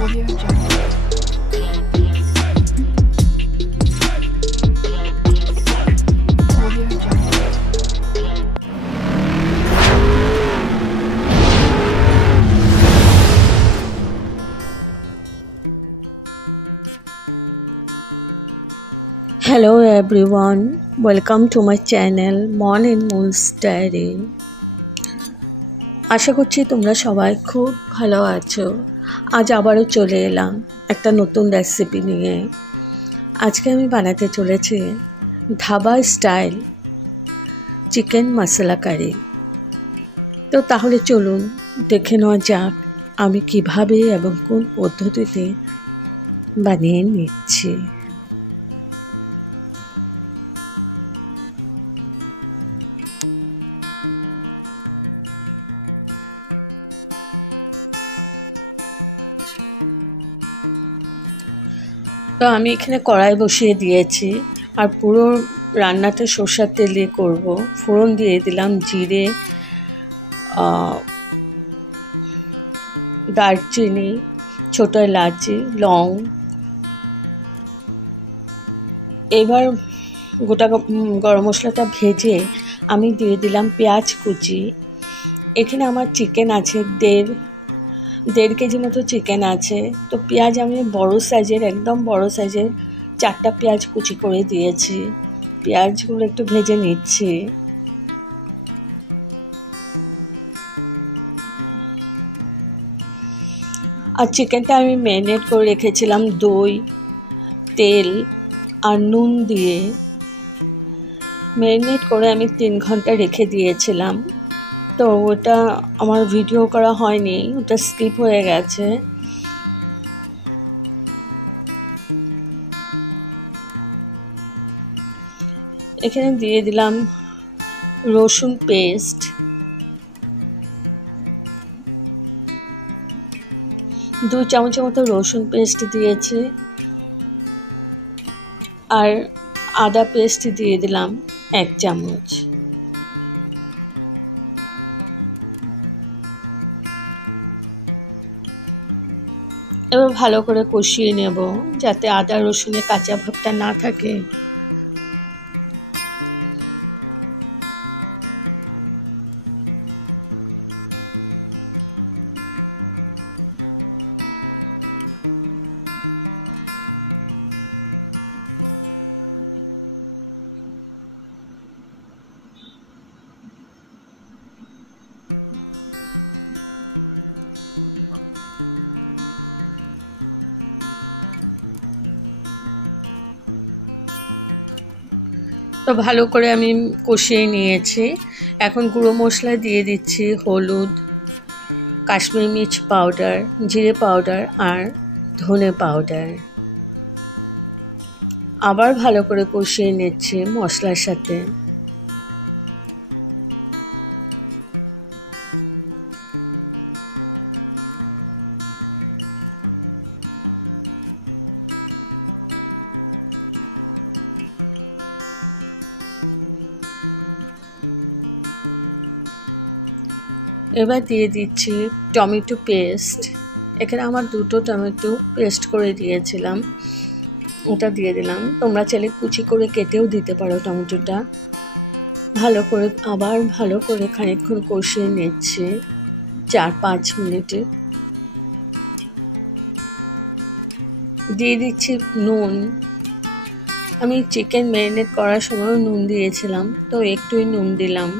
Audio Jungle. Audio Jungle. Hello everyone, welcome to my channel Morning Moon's Diary. আশা করছি তোমরা সবাই খুব ভালো আছো। আজ আবারও চলে এলাম একটা নতুন রেসিপি নিয়ে। আজকে আমি বানাতে চলেছি ধাবা স্টাইল চিকেন মশলা কারি। তো তাহলে চলুন দেখে নেওয়া যাক আমি কিভাবে এবং কোন পদ্ধতিতে বানিয়ে নিচ্ছি। তো আমি এখানে কড়াই বসিয়ে দিয়েছি আর পুরো রান্নাটা সরষের তেল দিয়ে করব। ফোড়ন দিয়ে দিলাম জিরে, দারচিনি, ছোট এলাচি, লং। এবার গোটা গরম মশলাটা ভেজে আমি দিয়ে দিলাম পেঁয়াজ কুচি। এখানে আমার চিকেন আছে দেড় কেজি মতো চিকেন আছে। তো পেঁয়াজ আমি বড় সাইজের, একদম বড় সাইজের 4টা পেঁয়াজ কুচি করে দিয়েছি। পেঁয়াজগুলো একটু ভেজে নিচ্ছি। আর চিকেনটা আমি ম্যারিনেট করে রেখেছিলাম দই, তেল আর নুন দিয়ে। ম্যারিনেট করে আমি 3 ঘন্টা রেখে দিয়েছিলাম। তো ওটা আমার ভিডিও করা হয়নি, ওটা স্কিপ হয়ে গেছে। এখানে দিয়ে দিলাম রসুন পেস্ট, 2 চামচের মতো রসুন পেস্ট দিয়েছি। আর আদা পেস্ট দিয়ে দিলাম 1 চামচ। এবার ভালো করে কষিয়ে নেব যাতে আদা রসুনের কাঁচা ভাবটা না থাকে। তো ভালো করে আমি কষিয়ে নিয়েছি। এখন গুঁড়ো মশলা দিয়ে দিচ্ছি হলুদ, কাশ্মীরি মির্চ পাউডার, জিরে পাউডার আর ধনে পাউডার। আবার ভালো করে কষিয়ে নিচ্ছি মশলার সাথে। এবার দিয়ে দিচ্ছি টমেটো পেস্ট। এখানে আমার 2টো টমেটো পেস্ট করে দিয়েছিলাম, ওটা দিয়ে দিলাম। তোমরা চাইলে কুচি করে কেটেও দিতে পারো টমেটোটা। আবার ভালো করে খানিকক্ষণ কষিয়ে নিচ্ছি 4-5 মিনিটে। দিয়ে দিচ্ছি নুন। আমি চিকেন ম্যারিনেট করার সময় নুন দিয়েছিলাম, তো একটুই নুন দিলাম।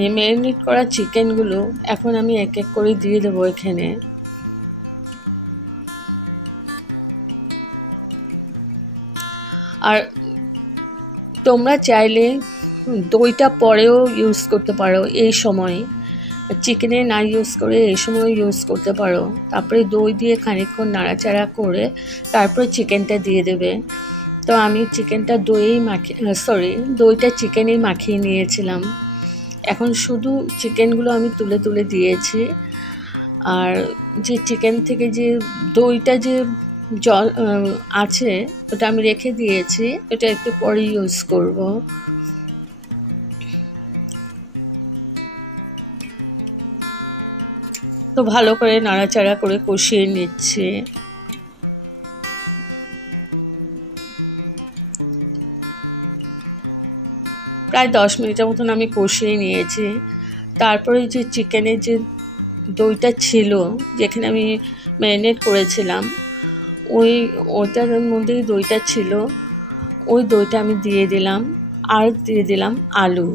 এই ম্যারিনেট করা চিকেনগুলো এখন আমি এক এক করে দিয়ে দেবো এখানে। আর তোমরা চাইলে দইটা পরেও ইউজ করতে পারো, এই সময় চিকেনে না ইউজ করে এই সময় ইউজ করতে পারো। তারপরে দই দিয়ে খানিকক্ষণ নাড়াচাড়া করে তারপরে চিকেনটা দিয়ে দেবে। তো আমি চিকেনটা দইটা চিকেনেই মাখিয়ে নিয়েছিলাম। এখন শুধু চিকেনগুলো আমি তুলে তুলে দিয়েছি। আর যে চিকেন থেকে যে দইটা যে জল আছে, ওটা আমি রেখে দিয়েছি, এটা একটু পরে ইউজ করব। তো ভালো করে নাড়াচাড়া করে কষিয়ে নিচ্ছি। প্রায় 10 মিনিটের মতন আমি কষিয়ে নিয়েছি। তারপরে যে চিকেনের যে দইটা ছিল, যেখানে আমি ম্যারিনেট করেছিলাম, ওটার মধ্যেই দইটা ছিল, ওই দইটা আমি দিয়ে দিলাম, আর দিয়ে দিলাম আলু।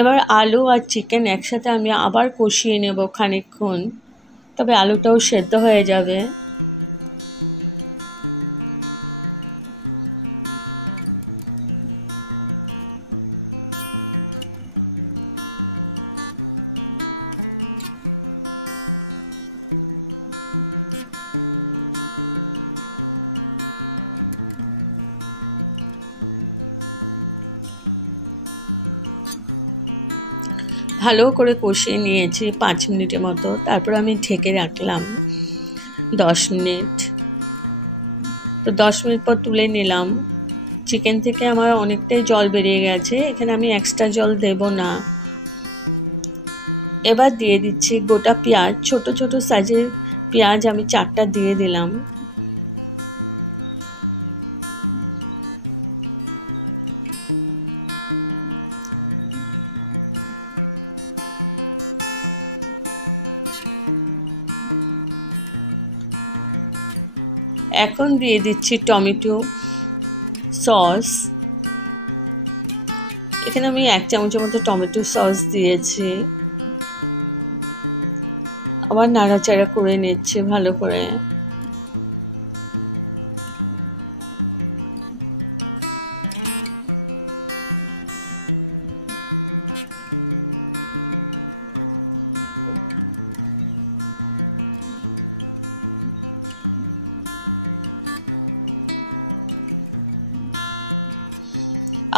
এবার আলু আর চিকেন একসাথে আমি আবার কষিয়ে নেব খানিকক্ষণ, তবে আলুটাও সেদ্ধ হয়ে যাবে। ভালো করে কষিয়ে নিয়েছি 5 মিনিটের মতো। তারপর আমি ঢেকে রাখলাম 10 মিনিট। তো 10 মিনিট পর তুলে নিলাম। চিকেন থেকে আমার অনেকটাই জল বেরিয়ে গেছে, এখানে আমি এক্সট্রা জল দেব না। এবার দিয়ে দিচ্ছি গোটা পেঁয়াজ, ছোট ছোট সাইজের পেঁয়াজ আমি 4টা দিয়ে দিলাম। এখন দিয়ে দিচ্ছি টমেটো সস। এখানে আমি 1 চামচের মতো টমেটো সস দিয়েছি। আবার নাড়াচাড়া করে নিচ্ছি ভালো করে।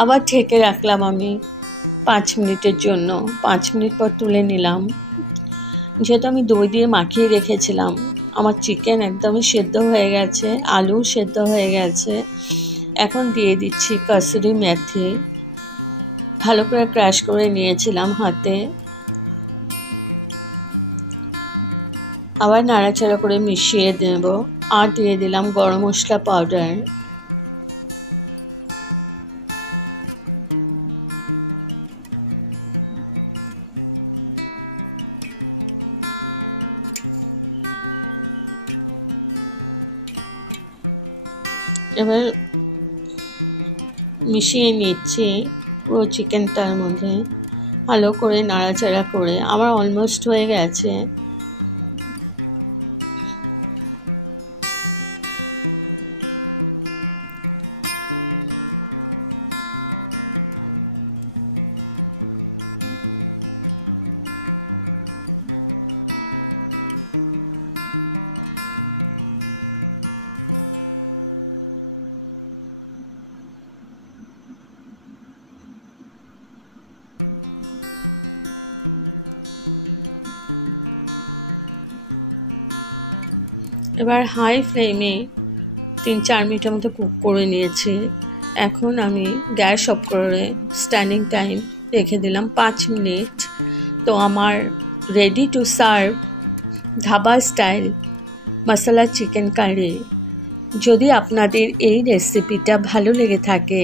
আবার ঢেকে রাখলাম আমি 5 মিনিটের জন্য। 5 মিনিট পর তুলে নিলাম। যেহেতু আমি দই দিয়ে মাখিয়ে রেখেছিলাম, আমার চিকেন একদমই সেদ্ধ হয়ে গেছে, আলু সেদ্ধ হয়ে গেছে। এখন দিয়ে দিচ্ছি কসুরি মেথি, ভালো করে ক্রাশ করে নিয়েছিলাম হাতে। আবার নাড়াচাড়া করে মিশিয়ে দেব। আর দিয়ে দিলাম গরম মশলা পাউডার। এবার মিশিয়ে নিচ্ছি পুরো চিকেনটার মধ্যে, ভালো করে নাড়াচাড়া করে। আমার অলমোস্ট হয়ে গেছে। এবার হাই ফ্লেমে 3-4 মিনিটের মতো কুক করে নিয়েছি। এখন আমি গ্যাস অফ করে স্ট্যান্ডিং টাইম রেখে দিলাম 5 মিনিট। তো আমার ready to serve dhaba style masala chicken curry. যদি আপনাদের এই রেসিপিটা ভালো লেগে থাকে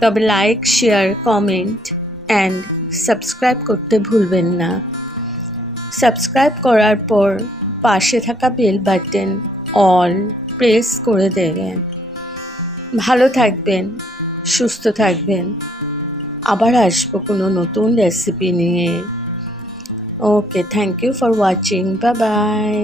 তবে like, share, comment and subscribe করতে ভুলবেন না। সাবস্ক্রাইব করার পর পাশে থাকা বেল বাটন অল প্রেস করে দেবেন। ভালো থাকবেন, সুস্থ থাকবেন। আবার আসবো কোনো নতুন রেসিপি নিয়ে। Okay, thank you for watching. Bye by.